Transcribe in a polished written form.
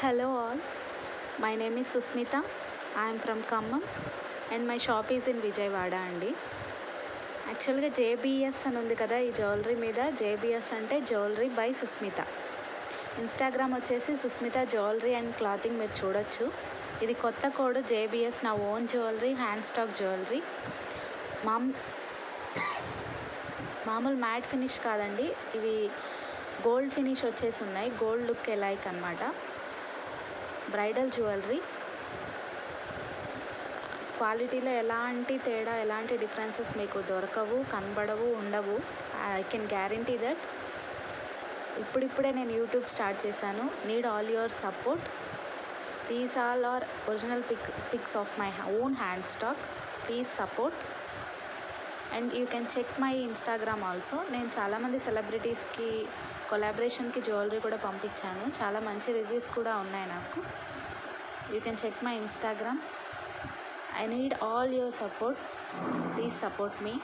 Hello all, my name is Susmita. I am from Khammam and my shop is in Vijayawada అండి. యాక్చువల్గా జేబిఎస్ అని ఉంది కదా ఈ జ్యువెలరీ మీద. జేబిఎస్ అంటే జ్యువెలరీ బై సుస్మిత. ఇన్స్టాగ్రామ్ వచ్చేసి సుస్మిత జ్యువెలరీ అండ్ క్లాతింగ్ మీరు చూడొచ్చు. ఇది కొత్త కోడ్ జేబిఎస్, నా own jewellery, hand stock jewellery. మామూలు మ్యాట్ ఫినిష్ కాదండి, ఇవి గోల్డ్ ఫినిష్ వచ్చేసి ఉన్నాయి. గోల్డ్ లుక్ ఎలైక్ అనమాట. Bridal jewellery. క్వాలిటీలో ఎలాంటి తేడా, ఎలాంటి డిఫరెన్సెస్ మీకు దొరకవు, కనబడవు, ఉండవు. I can guarantee that. ఇప్పుడిప్పుడే నేను యూట్యూబ్ స్టార్ట్ చేశాను. Need all your support. These all are original pics of my own hand stock. Please support and you can check my Instagram also. నేను చాలామంది సెలబ్రిటీస్కి కొలాబరేషన్కి జ్యువెలరీ కూడా పంపించాను. చాలా మంచి రివ్యూస్ కూడా ఉన్నాయి నాకు. You can check my Instagram. I need all your support. Please support me.